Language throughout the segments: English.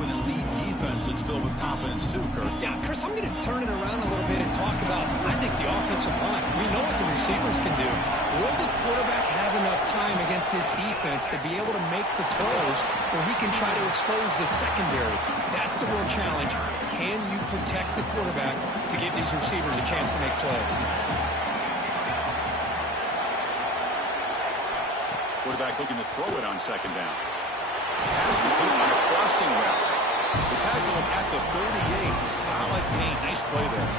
to an elite defense that's filled with confidence too, Kurt. Yeah, Chris, I'm going to turn it around a little bit and talk about, I think, the offensive line. We know what the receivers can do. Will the quarterback have enough time against this defense to be able to make the throws where he can try to expose the secondary? That's the real challenge. Can you protect the quarterback to give these receivers a chance to make plays? Quarterback looking to throw it on second down. Pass complete on a crossing route. The tackle him at the 38. Solid gain. Nice play there.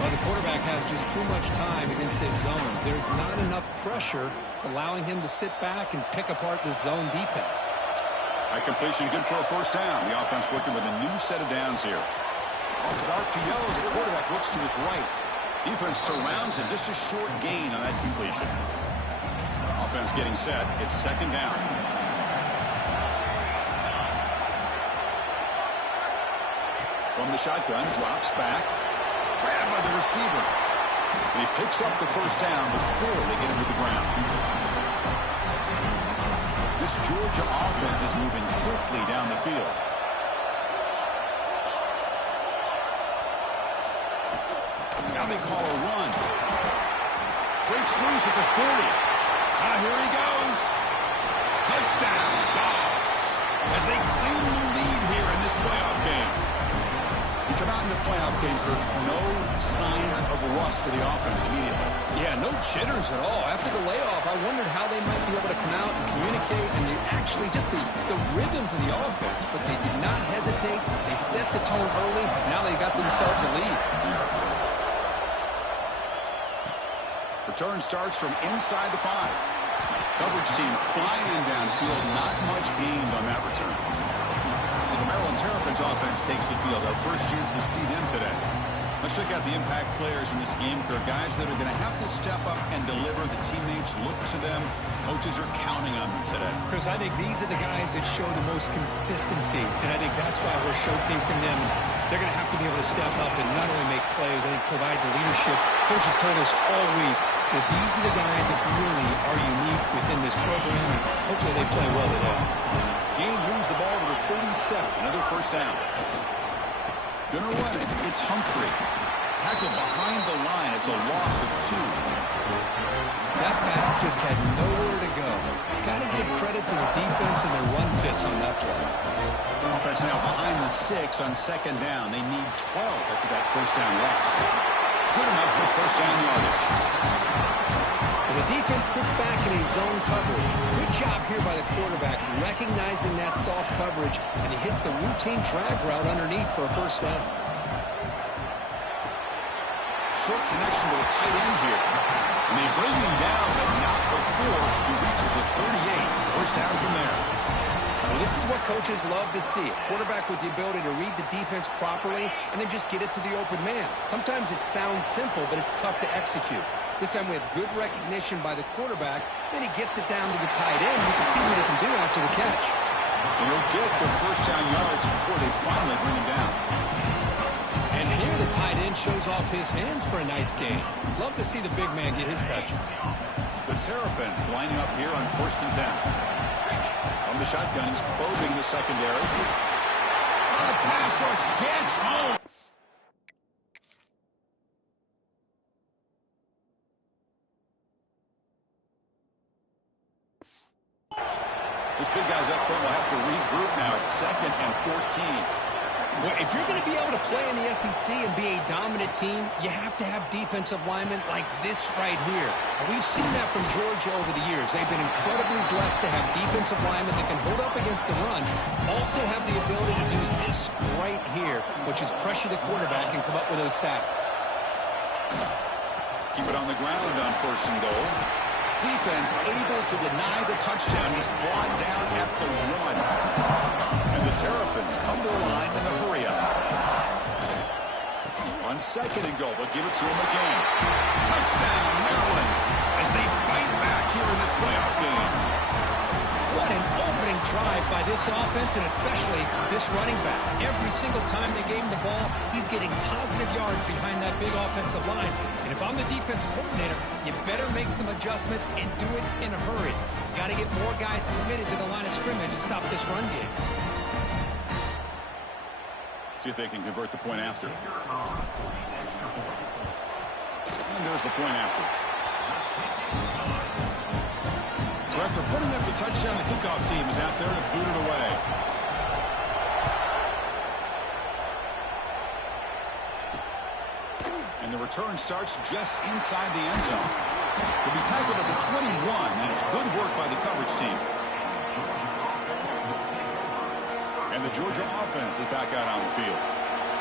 Well, the quarterback has just too much time against this zone. There's not enough pressure. It's allowing him to sit back and pick apart this zone defense. That completion good for a first down. The offense working with a new set of downs here. Off an RPO, the quarterback looks to his right. Defense surrounds him. Just a short gain on that completion. Offense getting set. It's second down. From the shotgun, drops back. Grabbed by the receiver. And he picks up the first down before they get him to the ground. This Georgia offense is moving quickly down the field. Now they call a run. Breaks loose at the 40. Here he goes. Touchdown, Dogs. As they claim the lead here in this playoff game. You come out in the playoff game, Kurt, no signs of rust for the offense immediately. Yeah, no jitters at all. After the layoff, I wondered how they might be able to come out and communicate, and they actually just the rhythm to the offense, but they did not hesitate. They set the tone early. Now they got themselves a lead. Return starts from inside the 5. Coverage team flying downfield. Not much gained on that return. So the Maryland Terrapin's offense takes the field. Our first chance to see them today. Let's check out the impact players in this game, Kurt. Guys that are going to have to step up and deliver. The teammates look to them. Coaches are counting on them today. Chris, I think these are the guys that show the most consistency, and I think that's why we're showcasing them. They're going to have to be able to step up and not only make plays, I think provide the leadership. Coaches told us all week that these are the guys that really are unique within this program, and hopefully they play well today. Gain moves the ball to the 37. Another first down. Gonna run it. It's Humphrey. Tackle behind the line. It's a loss of 2. That back just had nowhere to go. Got to give credit to the defense and their run fits on that play. Offense now behind the sticks on second down. They need 12 after that first down loss. Good enough for first down yardage. And the defense sits back in a zone coverage. Good job here by the quarterback, recognizing that soft coverage, and he hits the routine drag route underneath for a first down. Short connection to the tight end here. And they bring him down, but not before he reaches the 38. First down from there. Well, this is what coaches love to see. A quarterback with the ability to read the defense properly and then just get it to the open man. Sometimes it sounds simple, but it's tough to execute. This time we have good recognition by the quarterback. Then he gets it down to the tight end. You can see what he can do after the catch. And he'll get the first down yards before they finally bring him down. And here the tight end shows off his hands for a nice gain. Love to see the big man get his touches. The Terrapins lining up here on 1st and 10. From the shotgun, he's probing the secondary. The pass rush gets home. This big guy's up front will have to regroup now. It's 2nd and 14. Well, if you're going to be able to play in the SEC and be a dominant team, you have to have defensive linemen like this right here. And we've seen that from Georgia over the years. They've been incredibly blessed to have defensive linemen that can hold up against the run, also have the ability to do this right here, which is pressure the quarterback and come up with those sacks. Keep it on the ground on 1st and goal. Defense able to deny the touchdown. He's brought down at the 1. And the Terrapins come to the line in a hurry up. On 2nd and goal, they'll give it to him again. Touchdown, Maryland, as they fight back here in this playoff game. What an opening drive by this offense, and especially this running back. Every single time they gave him the ball, he's getting positive yards behind that big offensive line. And if I'm the defensive coordinator, you better make some adjustments and do it in a hurry. You got to get more guys committed to the line of scrimmage and stop this run game. See if they can convert the point after. And there's the point after. So after putting up the touchdown, the kickoff team is out there to boot it away. And the return starts just inside the end zone. He'll be tackled at the 21, and it's good work by the coverage team. And the Georgia offense is back out on the field.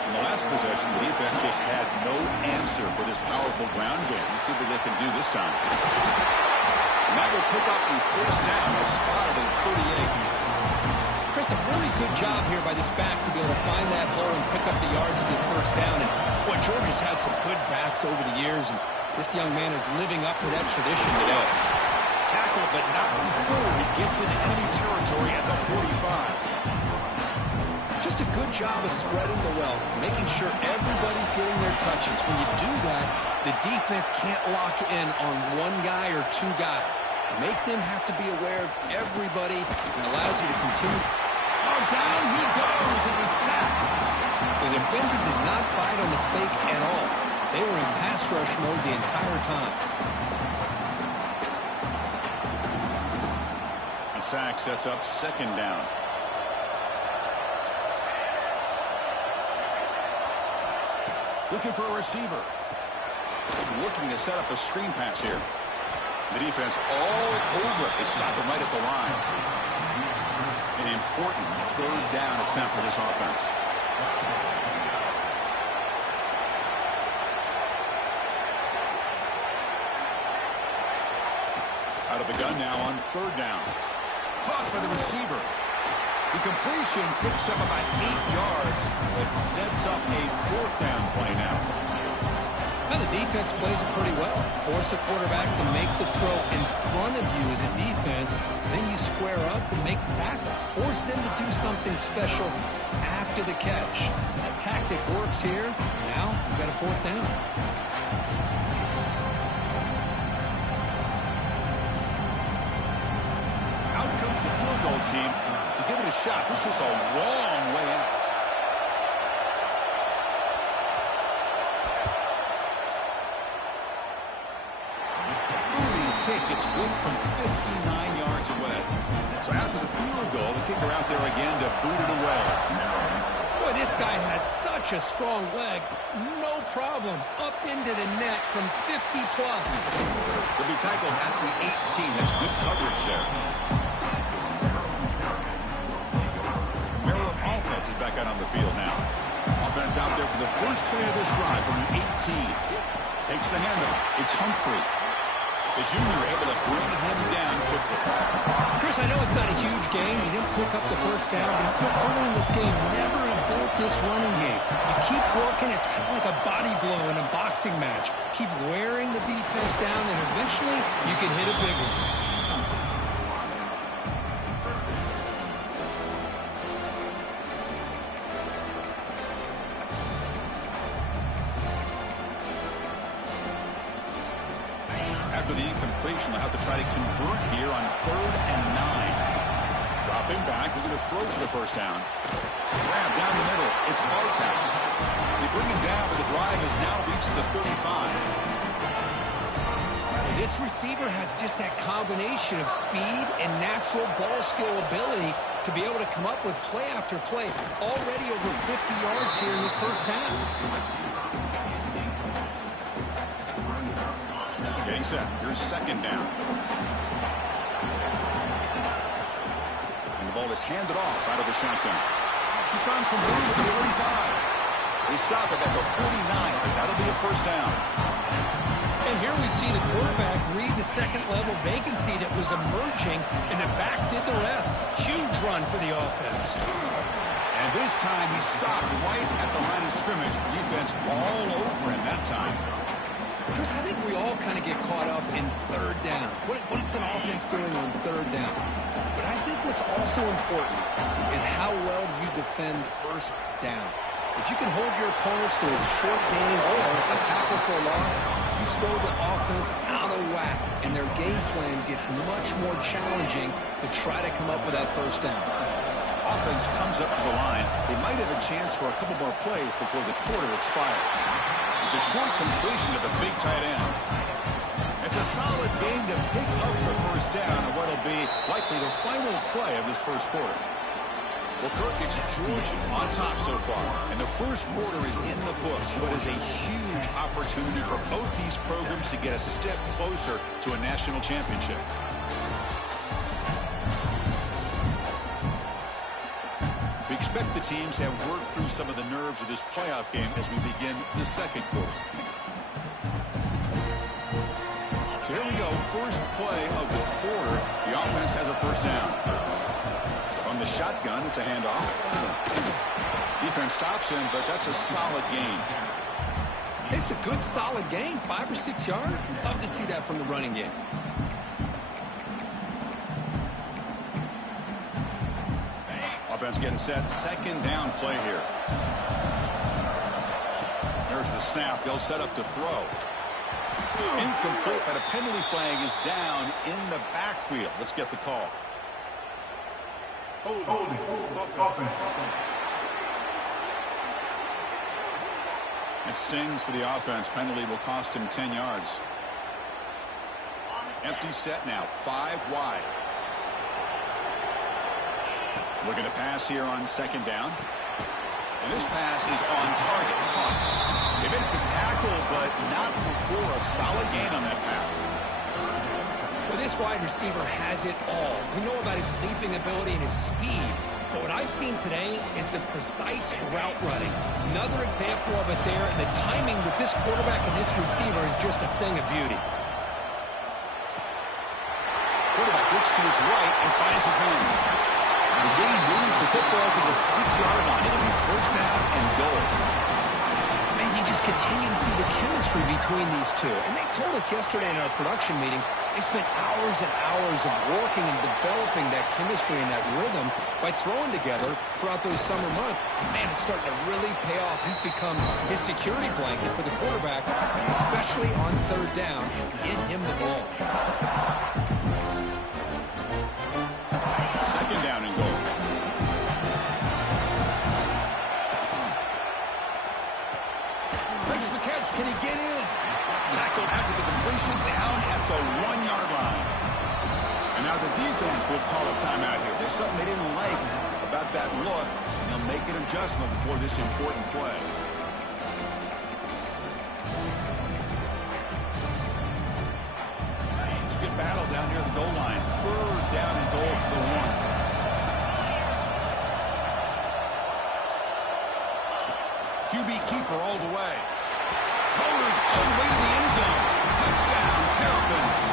In the last possession, the defense just had no answer for this powerful ground game. Let's see what they can do this time. And that will pick up a first down, a spot at the 38. Chris, a really good job here by this back to be able to find that hole and pick up the yards for his first down. And boy, Georgia's had some good backs over the years, and this young man is living up to that tradition today. Tackled, but not before he gets into enemy territory at the 45. Just a good job of spreading the wealth, making sure everybody's getting their touches. When you do that, the defense can't lock in on one guy or two guys. Make them have to be aware of everybody and allows you to continue. Oh, down he goes. It's a sack. The defender did not bite on the fake at all. They were in pass rush mode the entire time. A sack sets up second down. Looking for a receiver. Looking to set up a screen pass here. The defense all over it. They stop him right at the line. An important third down attempt for this offense. Out of the gun now on third down. Caught by the receiver. The completion picks up about 8 yards, but sets up a fourth down play now. Well, the defense plays it pretty well. Force the quarterback to make the throw in front of you as a defense. Then you square up and make the tackle. Force them to do something special after the catch. That tactic works here. Now you've got a fourth down. Out comes the field goal team to give it a shot. This is a long way out. Moving kick, it's good from 59 yards away. So after the field goal, the kicker out there again to boot it away. Boy, this guy has such a strong leg. No problem. Up into the net from 50 plus. He'll be tackled at the 18. That's good coverage there. Maryland offense is back out on the field now. Offense out there for the first play of this drive from the 18. Takes the handoff. It's Humphrey. The junior able to bring him down quickly. Chris, I know it's not a huge game. You didn't pick up the first down, but it's still early in this game. Never abort this running game. You keep working. It's kind of like a body blow in a boxing match. Keep wearing the defense down, and eventually you can hit a big one. After the incompletion, they'll have to try to convert here on 3rd and 9. Dropping back, looking to throw for the first down. Grab down the middle. It's Barkow. They bring him down, but the drive has now reached the 35. This receiver has just that combination of speed and natural ball skill ability to be able to come up with play after play. Already over 50 yards here in this first half. Getting set. Here's second down. And the ball is handed off out of the shotgun. He's found some room at the 45. They stop it at the 49. That'll be a first down. And here we see the quarterback read the second-level vacancy that was emerging, and the back did the rest. Huge run for the offense. And this time he stopped right at the line of scrimmage. Defense all over him that time. Chris, I think we all kind of get caught up in third down. What's an offense doing on third down? But I think what's also important is how well you defend first down. If you can hold your opponents to a short gain or a tackle for a loss, you throw the offense out of whack, and their game plan gets much more challenging to try to come up with that first down. offense comes up to the line, they might have a chance for a couple more plays before the quarter expires. It's a short completion to the big tight end. It's a solid game to pick up the first down on what will be likely the final play of this first quarter. Well, Kirk, it's Georgia on top so far, and the first quarter is in the books. What is a huge opportunity for both these programs to get a step closer to a national championship. We expect the teams to have worked through some of the nerves of this playoff game as we begin the second quarter. So here we go, first play of the quarter. The offense has a first down. From the shotgun, it's a handoff. Defense stops him, but that's a solid gain. It's a good, solid gain. 5 or 6 yards. Love to see that from the running game. Offense getting set. Second down play here. There's the snap. They'll set up to throw. Incomplete, but a penalty flag is down in the backfield. Let's get the call. Holding. It stings for the offense. Penalty will cost him 10 yards. Empty set now. 5 wide. Looking to pass here on second down. And this pass is on target. Caught. They make the tackle, but not before a solid gain on that pass. Well, this wide receiver has it all. We know about his leaping ability and his speed. But what I've seen today is the precise route running. Another example of it there. And the timing with this quarterback and this receiver is just a thing of beauty. Quarterback looks to his right and finds his man. The game moves the football to the 6-yard line. It'll be first down and goal. Man, you just continue to see the chemistry between these two. And they told us yesterday in our production meeting, they spent hours and hours of working and developing that chemistry and that rhythm by throwing together throughout those summer months. And man, it's starting to really pay off. He's become his security blanket for the quarterback, especially on third down, and get him the ball. Second down and goal. Makes the catch. Can he get in? Tackled after the completion down at the 1-yard line. And now the defense will call a timeout here. There's something they didn't like about that look. And they'll make an adjustment before this important play. It's a good battle down near the goal line. Third down and goal for the 1. QB keeper all the way. Motors all the way to the end zone. Touchdown, Terrapins.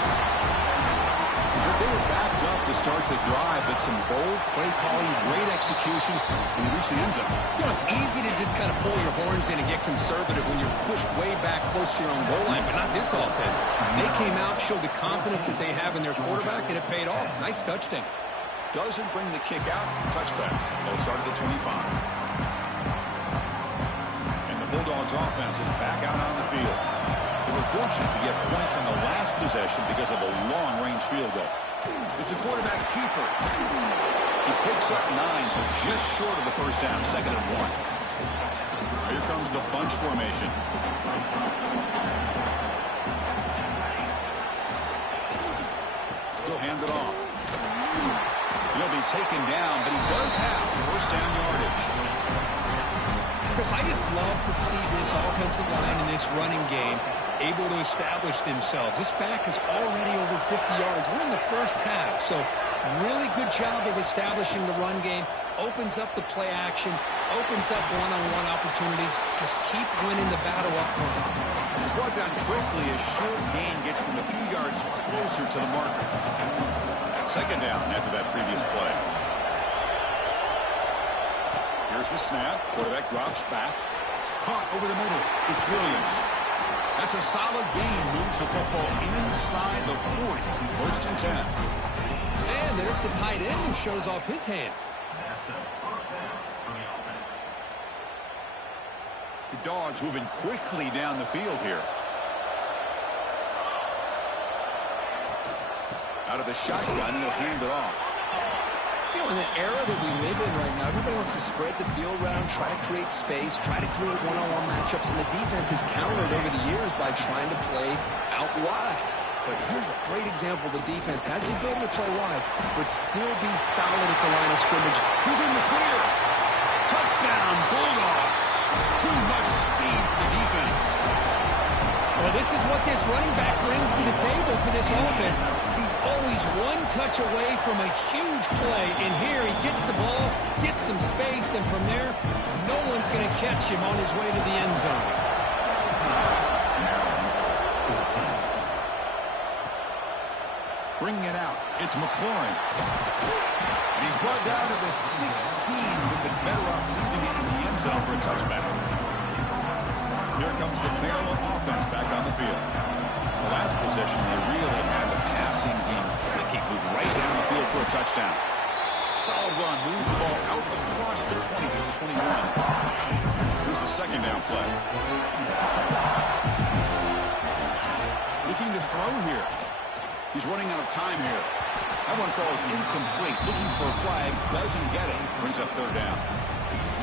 They were backed up to start the drive, but some bold play calling, great execution, and they reached the end zone. You know, it's easy to just kind of pull your horns in and get conservative when you're pushed way back close to your own goal line, but not this offense. They came out, showed the confidence that they have in their quarterback, and it paid off. Nice touchdown. Doesn't bring the kick out. Touchback. They'll start at the 25. Bulldogs offense is back out on the field. They were fortunate to get points on the last possession because of a long-range field goal. It's a quarterback keeper. He picks up 9, so just short of the first down, 2nd and 1. Here comes the bunch formation. He'll hand it off. He'll be taken down, but he does have first down yardage. Chris, I just love to see this offensive line and this running game able to establish themselves. This back is already over 50 yards. We're in the first half, so really good job of establishing the run game. Opens up the play action, opens up one-on-one opportunities. Just keep winning the battle up front. It's brought down quickly. A short gain gets them a few yards closer to the marker. Second down after that previous play. Here's the snap. Quarterback drops back. Caught over the middle. It's Williams. That's a solid gain. Moves the football inside the 40. First and 10. And there's the tight end who shows off his hands. The Dogs moving quickly down the field here. Out of the shotgun, and he'll hand it off. You know, in the era that we live in right now, wants to spread the field around, try to create space, try to create one-on-one matchups, and the defense has countered over the years by trying to play out wide. But here's a great example. The defense has the ability to play wide, but still be solid at the line of scrimmage. He's in the clear. Touchdown, Bulldogs. Too much speed for the defense. Well, this is what this running back brings to the table for this offense. He's always one touch away from a huge play. And here he gets the ball, gets some space, and from there, no one's going to catch him on his way to the end zone. Bringing it out, it's McLaurin. And he's brought down to the 16. Would have been better off leaving it in the end zone for a touchback. Here comes the Maryland offense back on the field. The last possession, they really had the passing game clicking. Moved right down the field for a touchdown. Solid run, moves the ball out across the 20 to the 21. Here's the second down play. Looking to throw here. He's running out of time here. That one falls incomplete. Looking for a flag, doesn't get it. Brings up third down.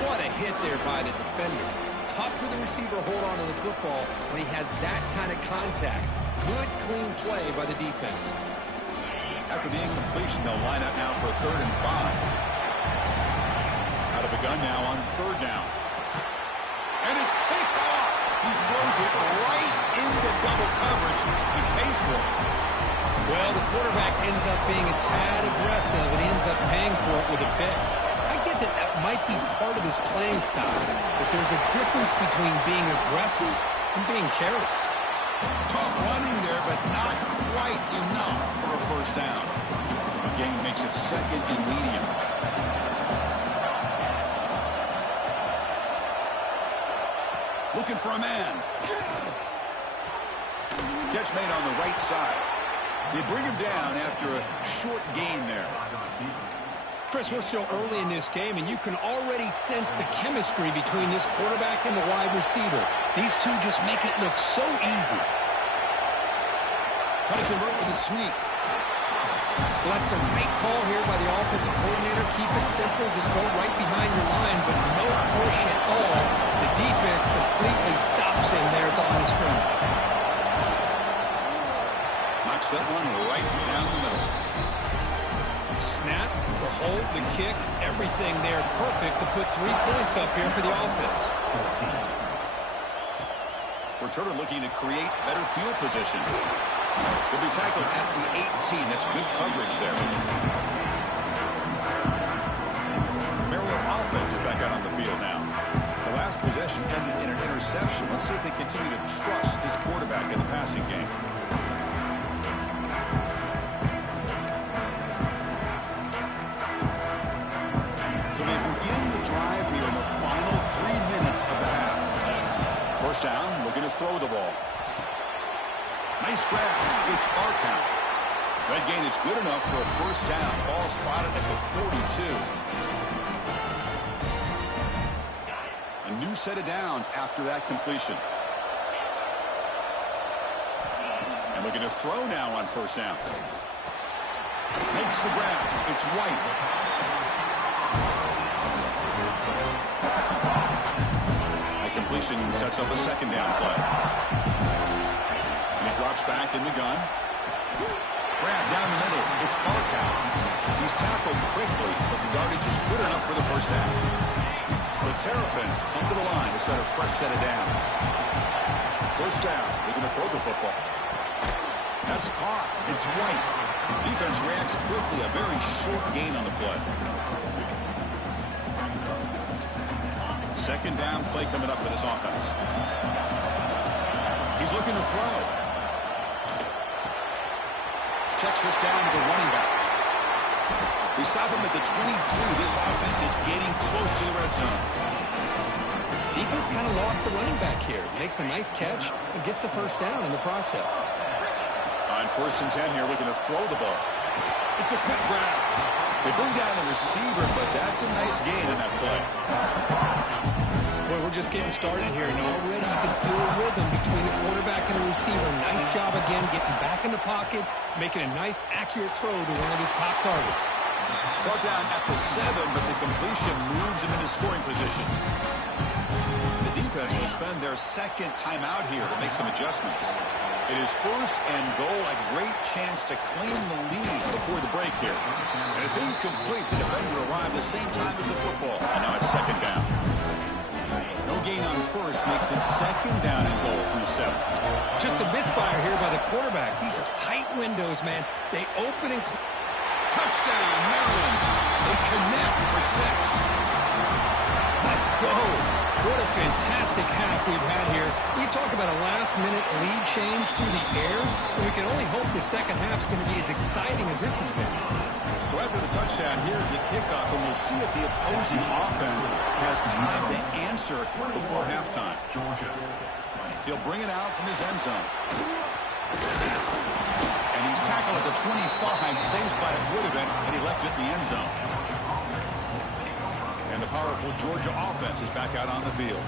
What a hit there by the defender. Tough for the receiver to hold on to the football when he has that kind of contact. Good, clean play by the defense. After the incompletion, they'll line up now for a 3rd and 5. Out of the gun now on 3rd down. And it's picked off. He throws it right into double coverage. He pays for it. Well, the quarterback ends up being a tad aggressive and ends up paying for it with a pick. I get that that might be part of his playing style, but there's a difference between being aggressive and being careless. Tough running there, but not quite enough for a first down. The game makes it 2nd and medium. Looking for a man. Catch made on the right side. They bring him down after a short gain there. Chris, we're still early in this game, and you can already sense the chemistry between this quarterback and the wide receiver. These two just make it look so easy. How to convert with a sneak. Well, that's the right call here by the offensive coordinator. Keep it simple. Just go right behind your line, but no push at all. The defense completely stops him there at the line of scrimmage. Knocks that one right down the middle. Snap, the hold, the kick, everything there perfect to put 3 points up here for the offense. Returner looking to create better field position. Will be tackled at the 18. That's good coverage there. Maryland offense is back out on the field now. The last possession ended in an interception. Let's see if they continue to trust this quarterback in the passing game. So they begin the drive here in the final 3 minutes of the half. First down, looking to throw the ball. Nice grab. It's Barkow. That gain is good enough for a first down. Ball spotted at the 42. A new set of downs after that completion. And looking to throw now on first down. Makes the grab. It's White. That completion sets up a second down play. And he drops back in the gun. Grab down the middle. It's Barkow. He's tackled quickly, but the yardage is good enough for the first down. The Terrapins come to the line to set a fresh set of downs. First down. They're going to throw the football. That's caught. It's White. Defense reacts quickly. A very short gain on the play. Second down play coming up for this offense. He's looking to throw. Checks this down to the running back. We saw them at the 23. This offense is getting close to the red zone. Defense kind of lost the running back here. Makes a nice catch and gets the first down in the process. On 1st and 10 here, looking to throw the ball. It's a quick grab. They bring down the receiver, but that's a nice gain in that play. Boy, we're just getting started here, and already you can feel a rhythm between the quarterback and the receiver. Nice job again getting back in the pocket, making a nice, accurate throw to one of his top targets. Brought down at the 7, but the completion moves him into scoring position. The defense will spend their second timeout here to make some adjustments. It is first and goal, a great chance to claim the lead before the break here. And it's incomplete. The defender arrived the same time as the football, and now it's second down. No gain on first makes it second down and goal from the 7. Just a misfire here by the quarterback. These are tight windows, man. They open and... Touchdown, Maryland. They connect for 6. Let's go. What a fantastic half we've had here. We talk about a last-minute lead change through the air, and we can only hope the second half's going to be as exciting as this has been. So after the touchdown, here's the kickoff, and we'll see if the opposing offense has time to answer before halftime. He'll bring it out from his end zone. And he's tackled at the 25. Same spot it would have been, and he left it in the end zone. And the powerful Georgia offense is back out on the field.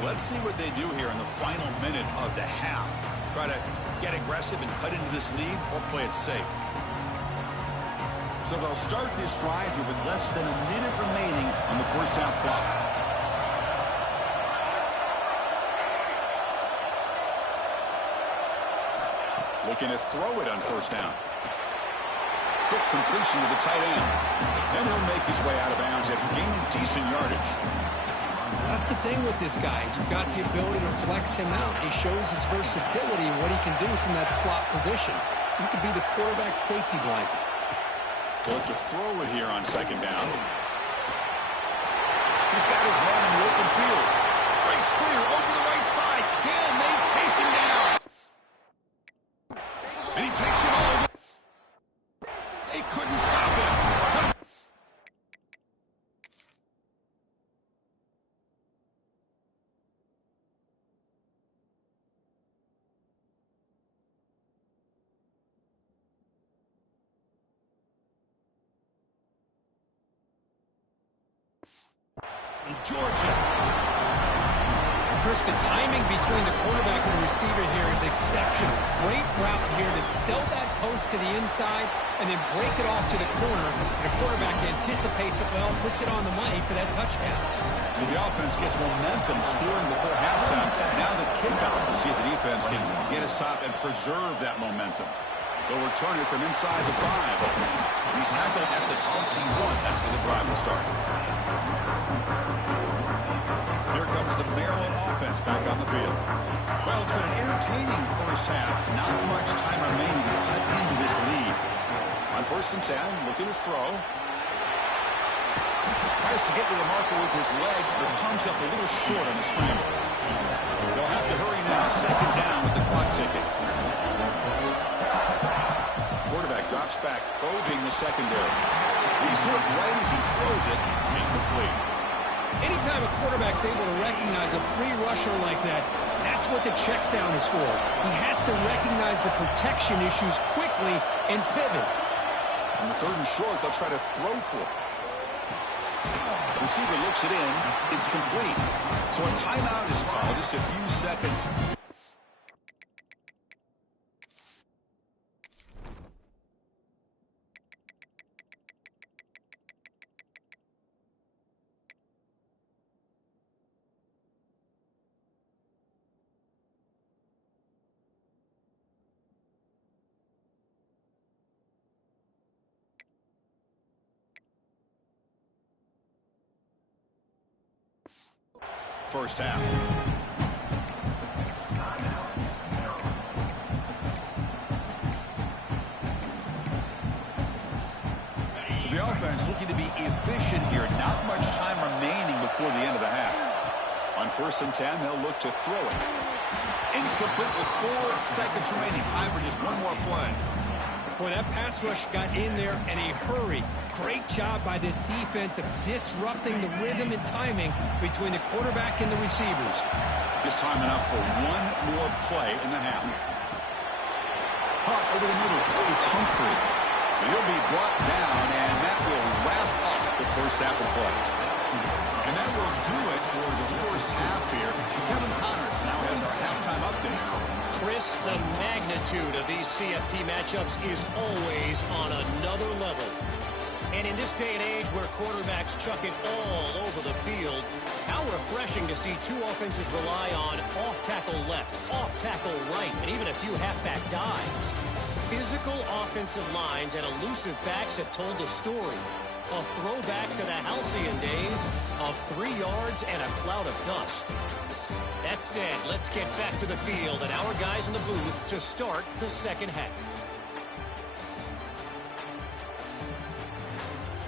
Let's see what they do here in the final minute of the half. Try to get aggressive and cut into this lead, or play it safe. So they'll start this drive here with less than a minute remaining on the first half clock. Looking to throw it on first down. Quick completion to the tight end. And he'll make his way out of bounds after gaining decent yardage. That's the thing with this guy. You've got the ability to flex him out. He shows his versatility and what he can do from that slot position. He could be the quarterback's safety blanket. He'll have to throw it here on second down. He's got his man in the open field. Breaks clear over the right side. Can they chase him down? And he takes it all. They couldn't stop him. Georgia. Chris, the timing between the quarterback and the receiver here is exceptional. Great route here to sell that post to the inside and then break it off to the corner. And the quarterback anticipates it well, puts it on the money for that touchdown. So the offense gets momentum scoring before halftime. Now the kickoff. We'll see if the defense can get a stop and preserve that momentum. They'll return it from inside the 5. He's tackled at the 21. That's where the drive will start. Here comes the Maryland offense back on the field. Well, it's been an entertaining first half. Not much time remaining to cut into this lead. On first and 10, looking to throw. Tries to get to the marker with his legs, but comes up a little short on the scramble. They'll have to hurry now. Second down with the clock ticking. Quarterback drops back, probing the secondary. He's hit right as he throws it. Incomplete. Anytime a quarterback's able to recognize a free rusher like that, that's what the check down is for. He has to recognize the protection issues quickly and pivot. On the third and short, they'll try to throw for it. Receiver looks it in. It's complete. So a timeout is called. Just a few seconds. First half. So the offense looking to be efficient here. Not much time remaining before the end of the half. On first and 10, they'll look to throw it. Incomplete with 4 seconds remaining. Time for just one more play. Boy, that pass rush got in there in a hurry. Great job by this defense of disrupting the rhythm and timing between the quarterback and the receivers. Just time enough for one more play in the half. Hot over the middle. It's Humphrey. He'll be brought down, and that will wrap up the first half of play. And that will do it for the first half here. Kevin Connors now has our halftime update. Chris, the magnitude of these CFP matchups is always on another level. And in this day and age where quarterbacks chuck it all over the field, how refreshing to see two offenses rely on off-tackle left, off-tackle right, and even a few halfback dives. Physical offensive lines and elusive backs have told the story. A throwback to the halcyon days of 3 yards and a cloud of dust. That said, let's get back to the field and our guys in the booth to start the second half.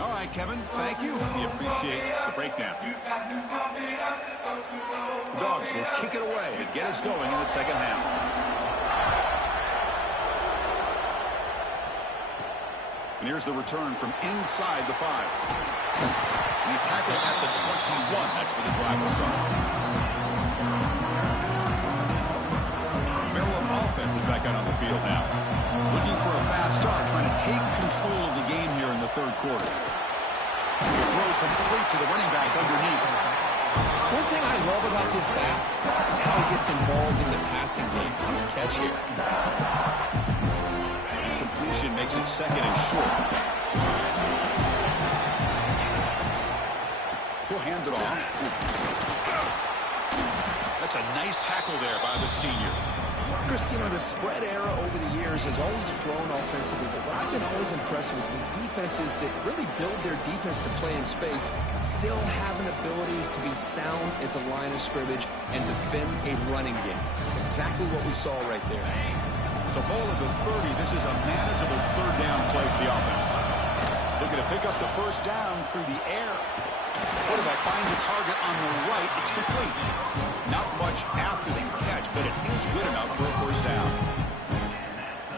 All right, Kevin, thank you. We appreciate the breakdown. The Dogs will kick it away and get us going in the second half. And here's the return from inside the 5. And he's tackled at the 21. That's where the drive will start. Maryland offense is back out on the field now. Looking for a fast start, trying to take control of the game here in the third quarter. The throw complete to the running back underneath. One thing I love about this back is how he gets involved in the passing game. Nice catch here. Completion makes it second and short. He'll hand it off. That's a nice tackle there by the senior. Chris, you know, the spread era over the years has always grown offensively, but what I've been always impressed with defenses that really build their defense to play in space still have an ability to be sound at the line of scrimmage and defend a running game. That's exactly what we saw right there. So ball at the 30. This is a manageable third down play for the offense. Looking to pick up the first down through the air. Quarterback finds a target on the right. It's complete. Not much after the catch, but it is good enough for a first down.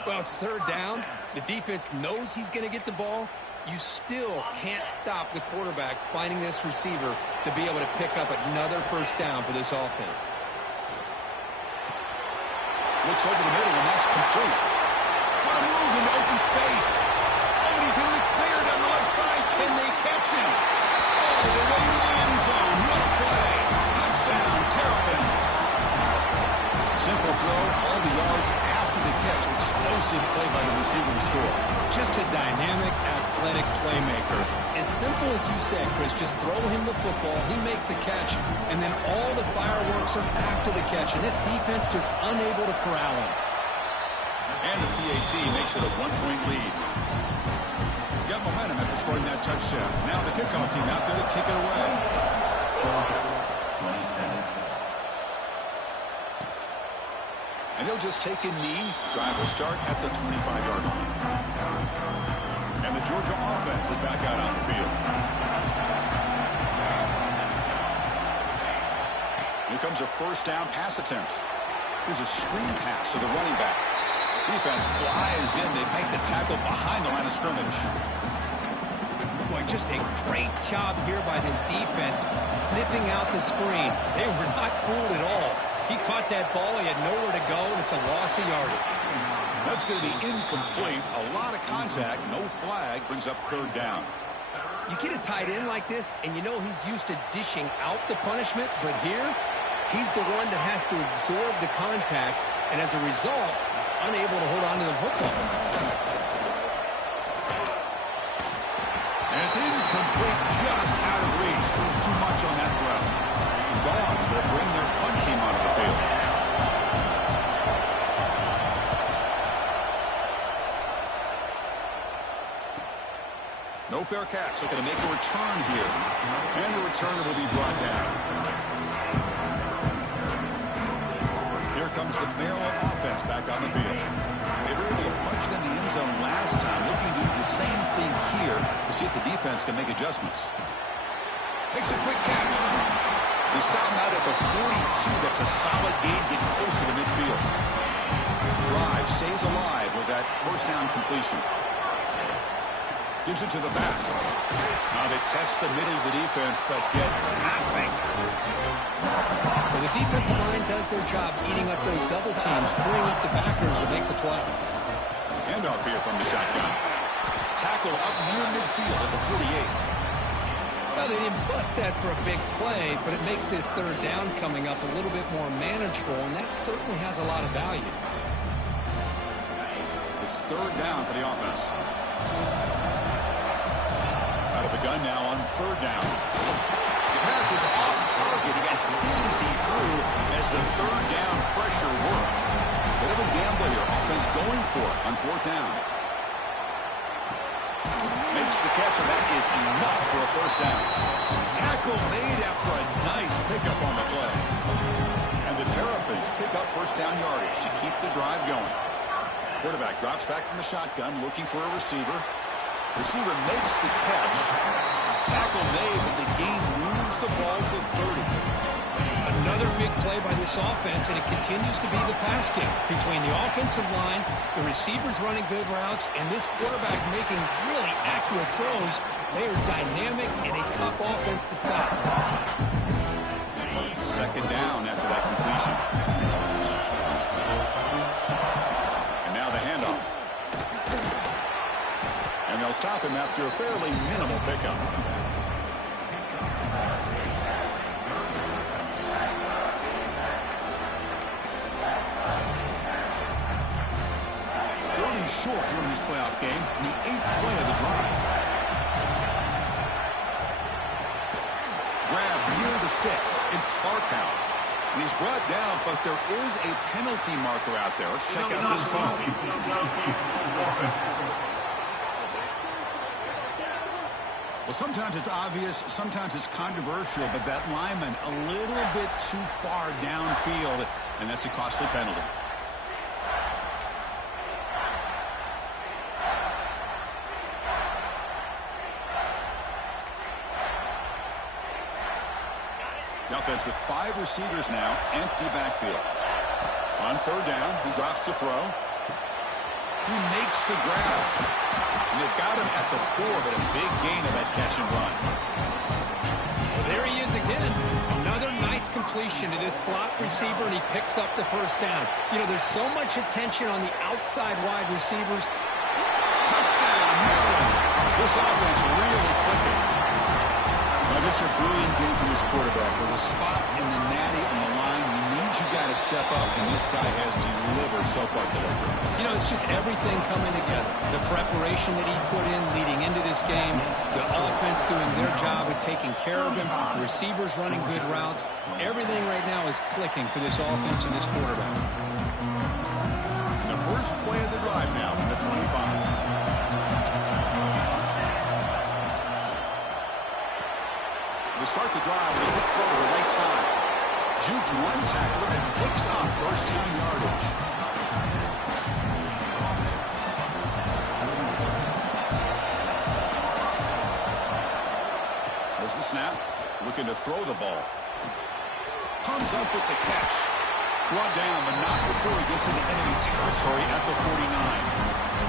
Well, it's third down. The defense knows he's going to get the ball. You still can't stop the quarterback finding this receiver to be able to pick up another first down for this offense. Looks over the middle, and that's complete. What a move into open space. Oh, and he's in the clear down the left side. Can they catch him? Oh, the way to the end zone. What a play. Touchdown, Terrapins. Simple throw, all the yards after the catch. Explosive play by the receiver to score. Just a dynamic, athletic playmaker. As simple as you said, Chris, just throw him the football, he makes a catch, and then all the fireworks are after the catch, and this defense just unable to corral him. And the PAT makes it a 1-point lead. Got momentum after scoring that touchdown. Now the kickoff team out there to kick it away. And he'll just take a knee. Drive will start at the 25-yard line. And the Georgia offense is back out on the field. Here comes a first down pass attempt. Here's a screen pass to the running back. Defense flies in. They make the tackle behind the line of scrimmage. Boy, just a great job here by this defense, sniffing out the screen. They were not fooled at all. He caught that ball. He had nowhere to go, and it's a loss of yardage. That's going to be incomplete. A lot of contact. No flag. Brings up third down. You get a tight end like this, and you know he's used to dishing out the punishment, but here, he's the one that has to absorb the contact, and as a result, he's unable to hold on to the football. And it's incomplete, just out of reach. A little too much on that throw. The Dogs will bring their punt team onto the field. No fair catch. Looking to make a return here. And the returner will be brought down. Here comes the Maryland offense back on the field. They were able to punch it in the end zone last time. Looking to do the same thing here to see if the defense can make adjustments. Makes a quick catch. They stop him out at the 42. That's a solid gain, getting closer to midfield. Drive stays alive with that first down completion. Gives it to the back. Now they test the middle of the defense, but get nothing. Well, the defensive line does their job eating up those double teams, freeing up the backers to make the play. Handoff here from the shotgun. Tackle up near midfield at the 48. Well, they didn't bust that for a big play, but it makes this third down coming up a little bit more manageable, and that certainly has a lot of value. It's third down for the offense. Shotgun now on third down. The pass is off target. He got hit as he threw as the third down pressure worked. Bit of a gamble here. Offense going for it on fourth down. Makes the catch, and that is enough for a first down. Tackle made after a nice pickup on the play. And the Terrapins pick up first down yardage to keep the drive going. Quarterback drops back from the shotgun, looking for a receiver. Receiver makes the catch. Tackle made, but the game moves the ball to 30. Another big play by this offense, and it continues to be the pass game between the offensive line, the receivers running good routes, and this quarterback making really accurate throws. They are dynamic and a tough offense to stop. Second down after that completion. And now the handoff. And they'll stop him after a fairly minimal pickup. Third and short here in this playoff game, the 8th play of the drive. Grab near the sticks. It's Sparkow. He's brought down, but there is a penalty marker out there. Let's check out this call. Well, sometimes it's obvious, sometimes it's controversial, but that lineman a little bit too far downfield, and that's a costly penalty. The offense with 5 receivers now, empty backfield. On third down, he drops to throw. He makes the grab. And they've got him at the 4, but a big gain of that catch and run. Well, there he is again. Another nice completion to this slot receiver, and he picks up the first down. You know, there's so much attention on the outside wide receivers. Touchdown, Maryland. This offense really clicking. Now, this is a brilliant game from this quarterback. With a spot in the natty on the line, he needs you guys to step up, and this guy has delivered so far today. You know, it's just everything coming together. The preparation that he put in leading into this game, the offense doing their job of taking care of him, the receivers running good routes. Everything right now is clicking for this offense and this quarterback. And the first play of the drive now from the 25. To start the drive, the quick throw to the right side. Juked one tackler and picks up first down yardage. There's the snap. Looking to throw the ball. Comes up with the catch. Brought down, but not before he gets into enemy territory at the 49.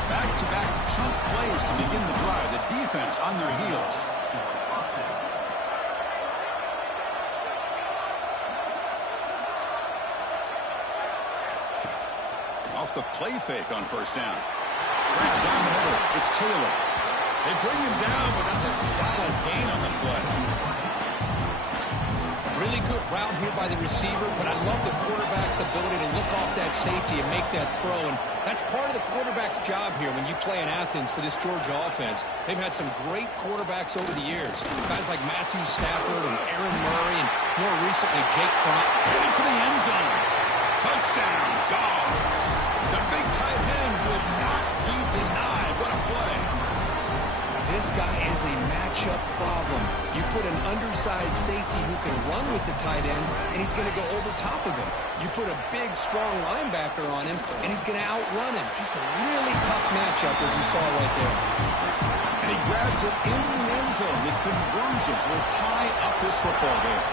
Back-to-back chunk plays to begin the drive. The defense on their heels. Off the play fake on first down. Right down the middle. It's Taylor. They bring him down, but that's a solid gain on the play. Really good route here by the receiver, but I love the quarterback's ability to look off that safety and make that throw. And that's part of the quarterback's job here when you play in Athens for this Georgia offense. They've had some great quarterbacks over the years. Guys like Matthew Stafford and Aaron Murray, and more recently Jake Fromm. Heading for the end zone. Touchdown, Dogs. The big tight end would not be denied. What a play. This guy is a matchup problem. You put an undersized safety who can run with the tight end, and he's going to go over top of him. You put a big, strong linebacker on him, and he's going to outrun him. Just a really tough matchup, as you saw right there. And he grabs it in the end zone. The conversion will tie up this football game.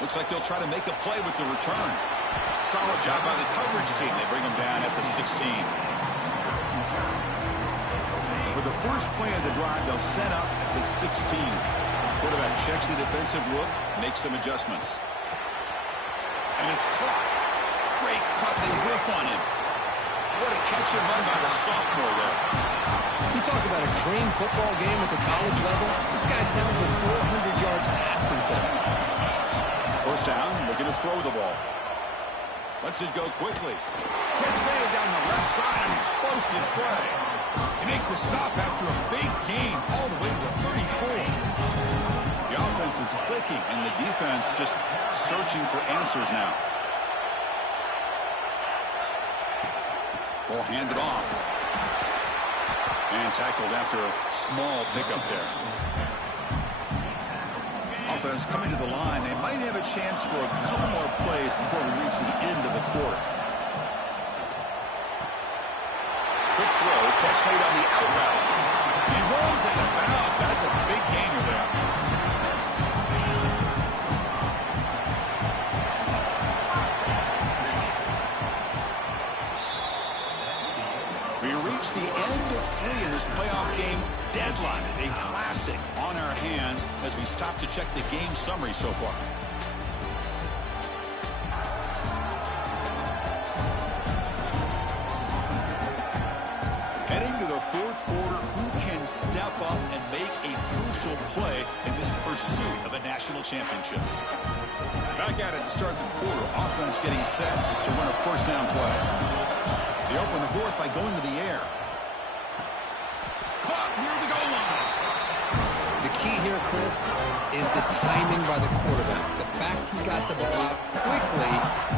Looks like he'll try to make a play with the return. Solid job by the coverage team. They bring him down at the 16. For the first play of the drive, they'll set up at the 16. Quarterback checks the defensive look, makes some adjustments. And it's caught. Great cut. They whiff on him. What a catch and run by the sophomore there. You talk about a dream football game at the college level. This guy's now over 400 yards passing today. First down, looking to throw the ball. Lets it go quickly. Catch made down the left side, an explosive play. They make the stop after a big gain all the way to the 34. The offense is clicking, and the defense just searching for answers now. Ball handed off. And tackled after a small pickup there. Offense coming to the line. They might have a chance for a couple more plays before we reach the end of the quarter. Quick throw. Catch made on the out route. He runs out of bounds. That's a big gainer there. We reach the end of 3 in this playoff game deadline. A classic on our hands as we stop to check the game summary so far. Heading to the fourth quarter, who can step up and make a crucial play in this pursuit of a national championship? Back at it to start the quarter. Offense getting set to run a first down play. They open the fourth by going to the air. Caught near the goal line. The key here, Chris, is the timing by the quarterback. The fact he got the ball out quickly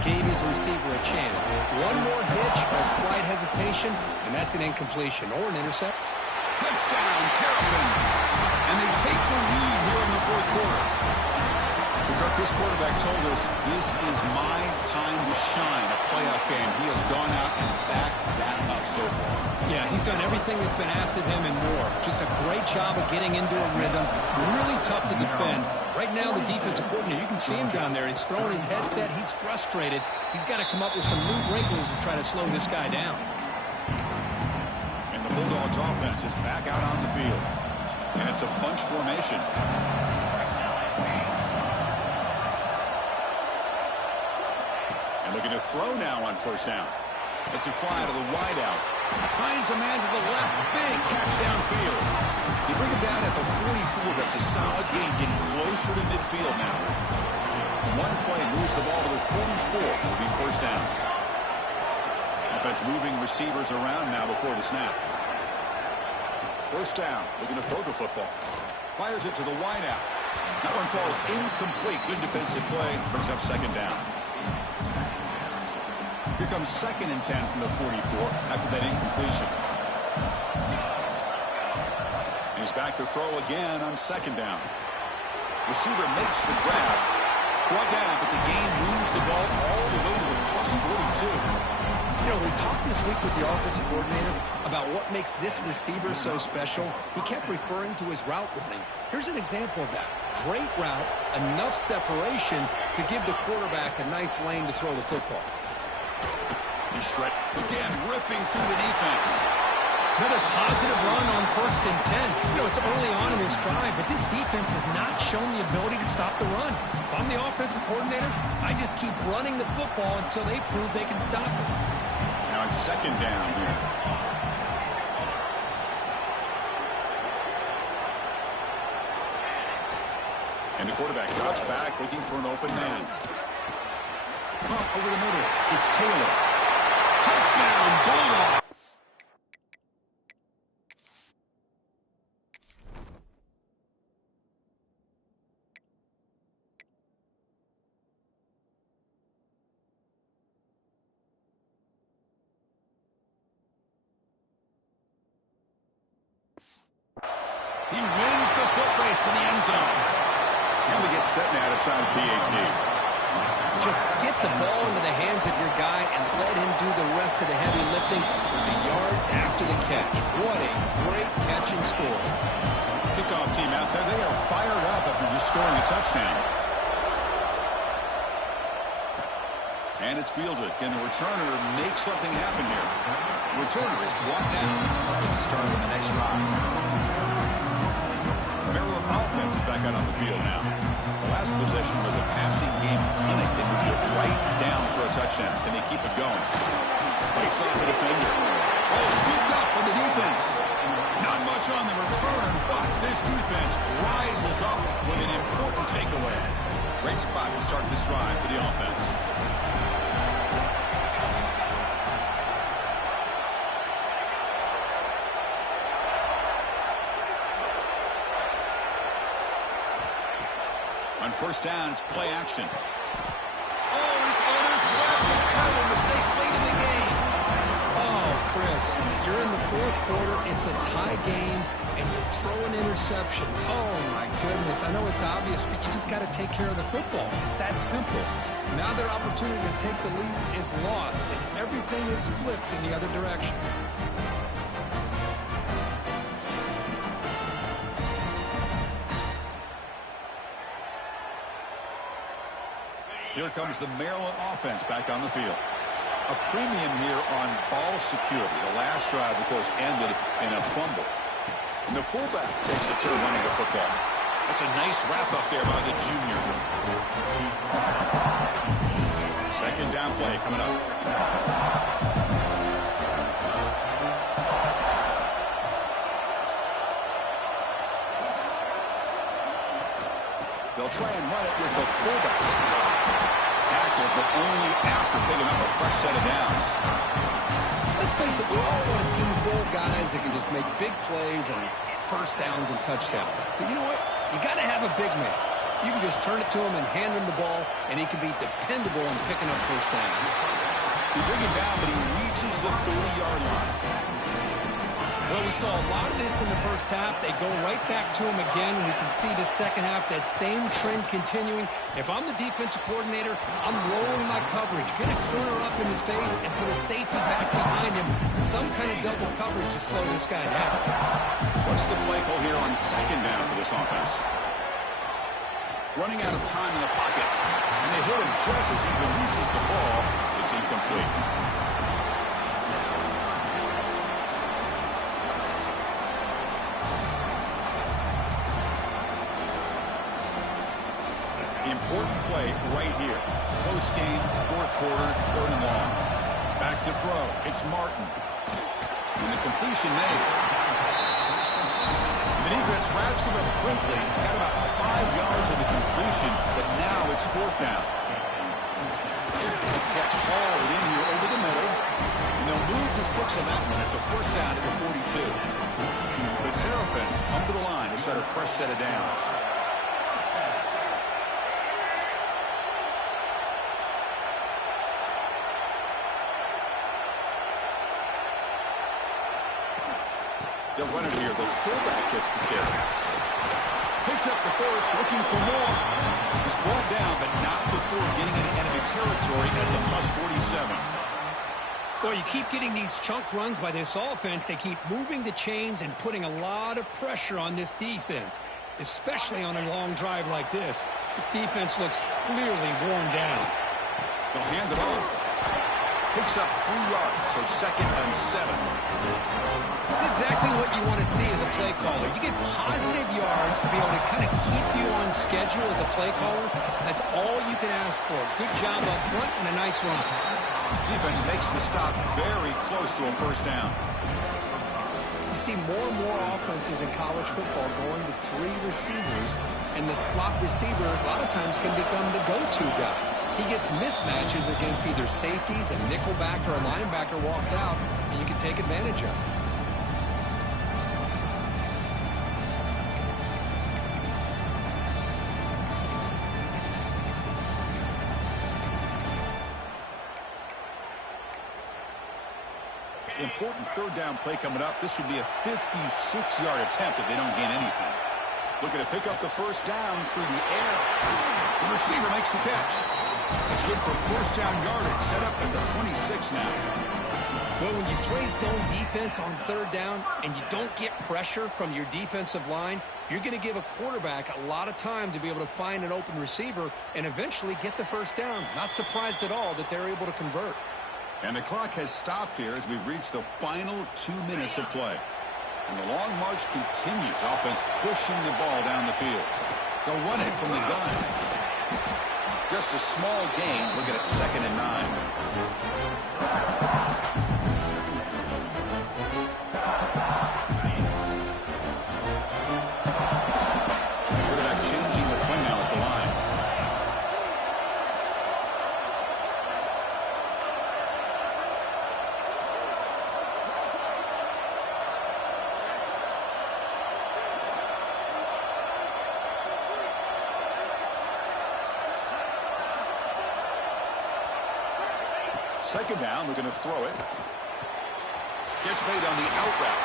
gave his receiver a chance. One more hitch, a slight hesitation, and that's an incompletion or an intercept. Touchdown, Terrapin. And they take the lead here in the fourth quarter. This quarterback told us this is my time to shine, a playoff game. He has gone out and backed that up so far. Yeah, he's done everything that's been asked of him and more. Just a great job of getting into a rhythm. Really tough to defend. Right now, the defensive coordinator, you can see him down there. He's throwing his headset. He's frustrated. He's got to come up with some new wrinkles to try to slow this guy down. And the Bulldogs offense is back out on the field. And it's a bunch formation. Looking to throw now on first down. It's a fly to the wideout. Finds a man to the left. Big catch downfield. They bring it down at the 44. That's a solid gain, getting closer to midfield now. One play moves the ball to the 44. Will be first down. Offense moving receivers around now before the snap. First down. Looking to throw the football. Fires it to the wideout. That one falls incomplete. Good defensive play. Brings up second down. Here comes 2nd and 10 from the 44 after that incompletion. He's back to throw again on second down. Receiver makes the grab. Brought down, but the game moves the ball all the way to the +42. You know, we talked this week with the offensive coordinator about what makes this receiver so special. He kept referring to his route running. Here's an example of that. Great route, enough separation to give the quarterback a nice lane to throw the football. Shred again, ripping through the defense. Another positive run on 1st and 10. You know, it's early on in this drive, but this defense has not shown the ability to stop the run. If I'm the offensive coordinator, I just keep running the football until they prove they can stop it. Now it's second down here. And the quarterback drops back, looking for an open man. Pump over the middle. It's Taylor. Touchdown, Bulldogs. He wins the foot race to the end zone. And we get set now to try the PAT. Just get the ball into the hands of your guy and let him do the rest of the heavy lifting with the yards after the catch. What a great catch and score. Kickoff team out there, they are fired up after just scoring a touchdown. And it's fielded. Can the returner make something happen here? The returner is brought down. It's a start on the next drive. Maryland offense is back out on the field now. The last possession was a passing game clinic that would get right down for a touchdown. Can they keep it going? Fights off a defender. Ball scooped up on the defense. Not much on the return, but this defense rises up with an important takeaway. Great spot to start this drive for the offense. On first down, it's play action. Oh, and it's intercepted. Terrible mistake late in the game. Oh, Chris, you're in the fourth quarter. It's a tie game, and you throw an interception. Oh, my goodness. I know it's obvious, but you just got to take care of the football. It's that simple. Now their opportunity to take the lead is lost, and everything is flipped in the other direction. Here comes the Maryland offense back on the field. A premium here on ball security. The last drive, of course, ended in a fumble. And the fullback takes a turn running the football. That's a nice wrap-up there by the junior. Second down play coming up. They'll try and run it with the fullback. Tackled, but only after picking up a fresh set of downs. Let's face it, we all want a team full of guys that can just make big plays and get first downs and touchdowns. But you know what? You got to have a big man. You can just turn it to him and hand him the ball, and he can be dependable in picking up first downs. You bring him down, but he reaches the 30-yard line. Well, we saw a lot of this in the first half. They go right back to him again, and we can see the second half, that same trend continuing. If I'm the defensive coordinator, I'm rolling my coverage. Get a corner up in his face and put a safety back behind him. Some kind of double coverage to slow this guy down. What's the play call here on second down for this offense? Running out of time in the pocket, and they hit him just as he releases the ball. It's incomplete. Important play right here. Close game, fourth quarter, third and long. Back to throw. It's Martin. And the completion made. The defense wraps him up quickly. Got about 5 yards of the completion, but now it's fourth down. Catch hauled in here over the middle. And they'll move the 6 on that one. It's a first down at the 42. The Terrapins come to the line to set a fresh set of downs. They'll run it here. The fullback gets the carry. Picks up the first, looking for more. He's brought down, but not before getting into enemy territory at the +47. Well, you keep getting these chunk runs by this offense. They keep moving the chains and putting a lot of pressure on this defense, especially on a long drive like this. This defense looks clearly worn down. They'll hand it off. Picks up 3 yards, so second and 7. This is exactly what you want to see as a play caller. You get positive yards to be able to kind of keep you on schedule as a play caller. That's all you can ask for. Good job up front and a nice run. Defense makes the stop very close to a first down. You see more and more offenses in college football going to 3 receivers, and the slot receiver a lot of times can become the go-to guy. He gets mismatches against either safeties, a nickelback, or a linebacker walked out, and you can take advantage of it. Important third down play coming up. This would be a 56-yard attempt if they don't gain anything. Looking to pick up the first down through the air. The receiver makes the catch. It's good for first down yardage. Set up at the 26 now. Well, when you play zone defense on third down and you don't get pressure from your defensive line, you're going to give a quarterback a lot of time to be able to find an open receiver and eventually get the first down. Not surprised at all that they're able to convert. And the clock has stopped here as we've reached the final 2 minutes of play. And the long march continues. Offense pushing the ball down the field. They'll run it from the gun. Just a small gain. Looking at second and 9. Quarterback changing the play now at the line. second down, we're going to throw it. Catch made on the out route.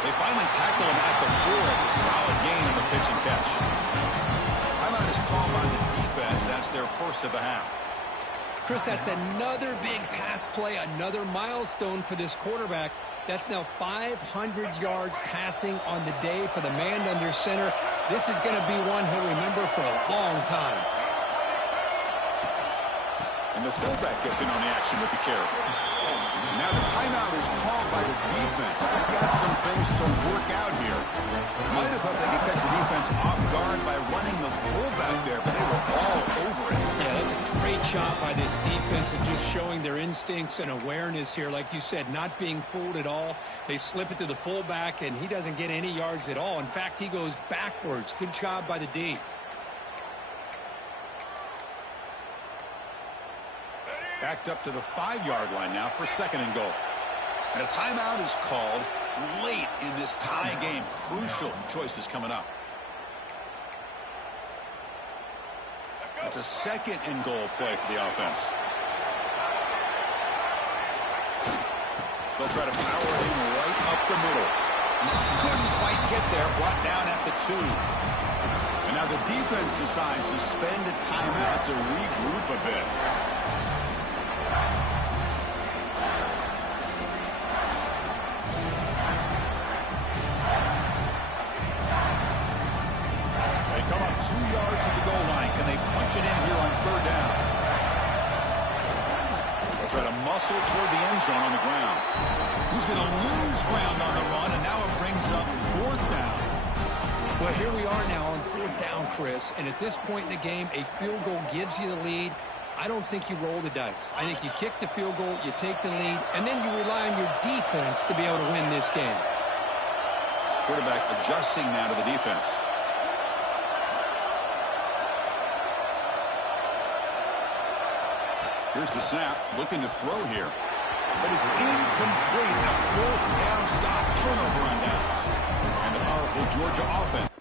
They finally tackle him at the 4. It's a solid gain on the pitch and catch. Timeout is called by the defense. That's their first of the half. Chris, that's another big pass play, another milestone for this quarterback. That's now 500 yards passing on the day for the man under center. This is going to be one he'll remember for a long time. And the fullback gets in on the action with the carry. Now the timeout is called by the defense. They've got some things to work out here. Might have thought they could catch the defense off guard by running the fullback there, but they were all over it. Yeah, that's a great job by this defense of just showing their instincts and awareness here. Like you said, not being fooled at all. They slip it to the fullback, and he doesn't get any yards at all. In fact, he goes backwards. Good job by the D. Backed up to the 5-yard line now for second and goal. And a timeout is called late in this tie game. Crucial choices coming up. It's a second and goal play for the offense. They'll try to power it in right up the middle. Couldn't quite get there. Brought down at the 2. And now the defense decides to spend a timeout to regroup a bit. Come up 2 yards at the goal line. Can they punch it in here on third down? They'll try to muscle toward the end zone on the ground. Who's going to lose ground on the run, and now it brings up fourth down. Well, here we are now on fourth down, Chris, and at this point in the game, a field goal gives you the lead. I don't think you roll the dice. I think you kick the field goal, you take the lead, and then you rely on your defense to be able to win this game. Quarterback adjusting now to the defense. Here's the snap, looking to throw here. But it's incomplete. A fourth down stop, turnover on downs. And the powerful Georgia offense.